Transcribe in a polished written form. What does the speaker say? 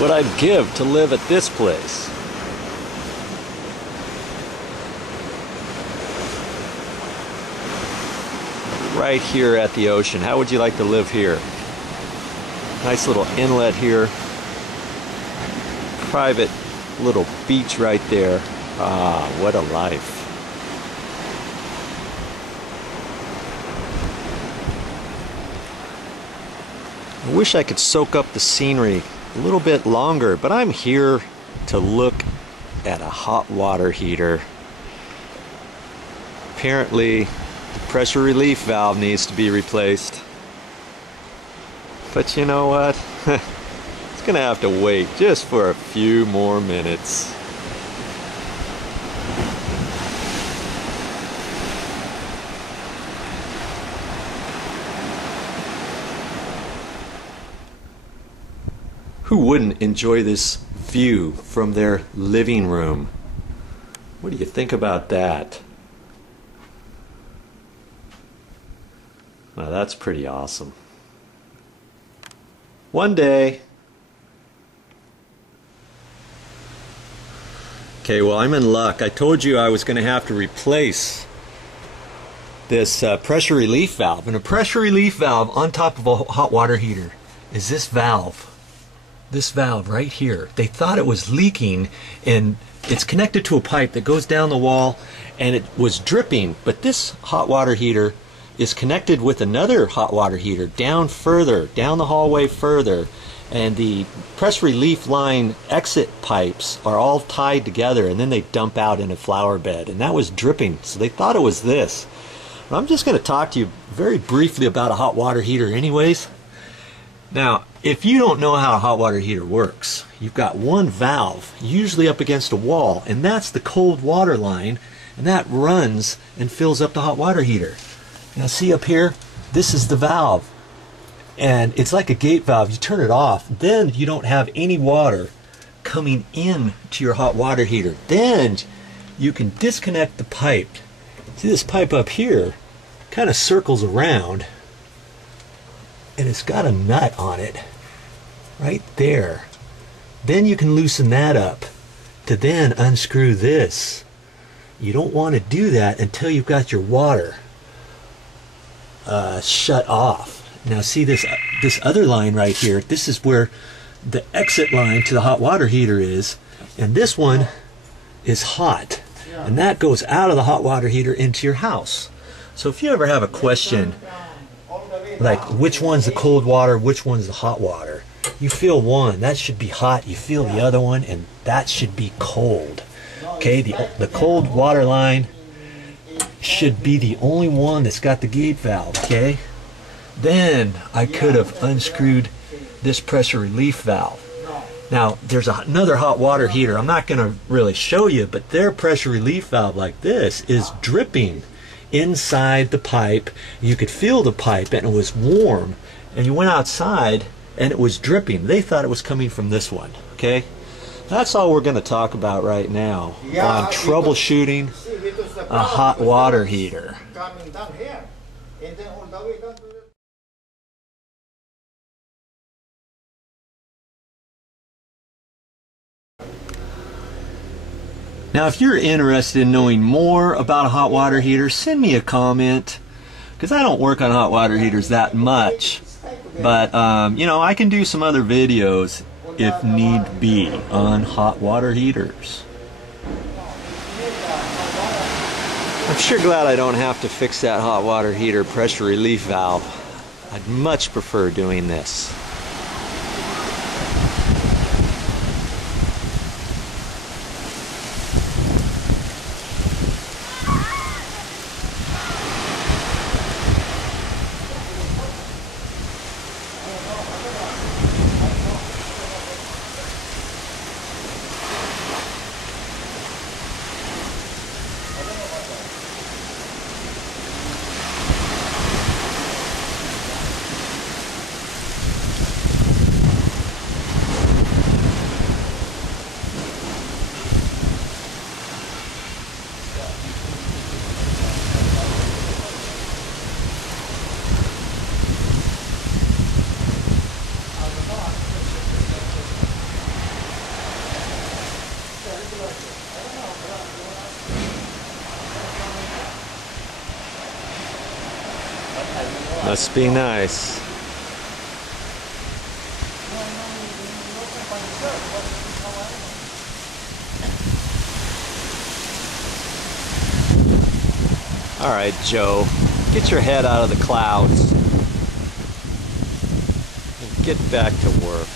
what I'd give to live at this place. Right here at the ocean. How would you like to live here? Nice little inlet here. Private little beach right there. Ah, what a life. I wish I could soak up the scenery a little bit longer, but I'm here to look at a hot water heater. Apparently, the pressure relief valve needs to be replaced. But you know what? It's gonna have to wait just for a few more minutes. Who wouldn't enjoy this view from their living room? What do you think about that? Now that's pretty awesome. One day. Okay, well, I'm in luck. I told you I was going to have to replace this pressure relief valve. And a pressure relief valve on top of a hot water heater is this valve. This valve right here. They thought it was leaking, and it's connected to a pipe that goes down the wall, and it was dripping. But this hot water heater is connected with another hot water heater down further, down the hallway further, and the press relief line exit pipes are all tied together, and then they dump out in a flower bed, and that was dripping, so they thought it was this. But I'm just going to talk to you very briefly about a hot water heater anyways. Now, if you don't know how a hot water heater works, you've got one valve, usually up against a wall, and that's the cold water line, and that runs and fills up the hot water heater. Now see up here, this is the valve, and it's like a gate valve. You turn it off, then you don't have any water coming in to your hot water heater. Then you can disconnect the pipe. See this pipe up here kind of circles around, and it's got a nut on it right there. Then you can loosen that up to then unscrew this. You don't want to do that until you've got your water shut off. Now see this other line right here. This is where the exit line to the hot water heater is, and this one is hot, and that goes out of the hot water heater into your house. So if you ever have a question like which one's the cold water, which one's the hot water, you feel one, that should be hot, you feel the other one, and that should be cold. Okay, the cold water line should be the only one that's got the gate valve. Okay, then I could have unscrewed this pressure relief valve. Now there's another hot water heater, I'm not going to really show you, but their pressure relief valve like this is dripping inside the pipe. You could feel the pipe, and it was warm, and you went outside and it was dripping. They thought it was coming from this one. Okay, that's all we're going to talk about right now on troubleshooting a hot water heater. Now, if you're interested in knowing more about a hot water heater, send me a comment, because I don't work on hot water heaters that much. But, you know, I can do some other videos if need be on hot water heaters. I'm sure glad I don't have to fix that hot water heater pressure relief valve. I'd much prefer doing this. Must be nice. All right, Joe, get your head out of the clouds and get back to work.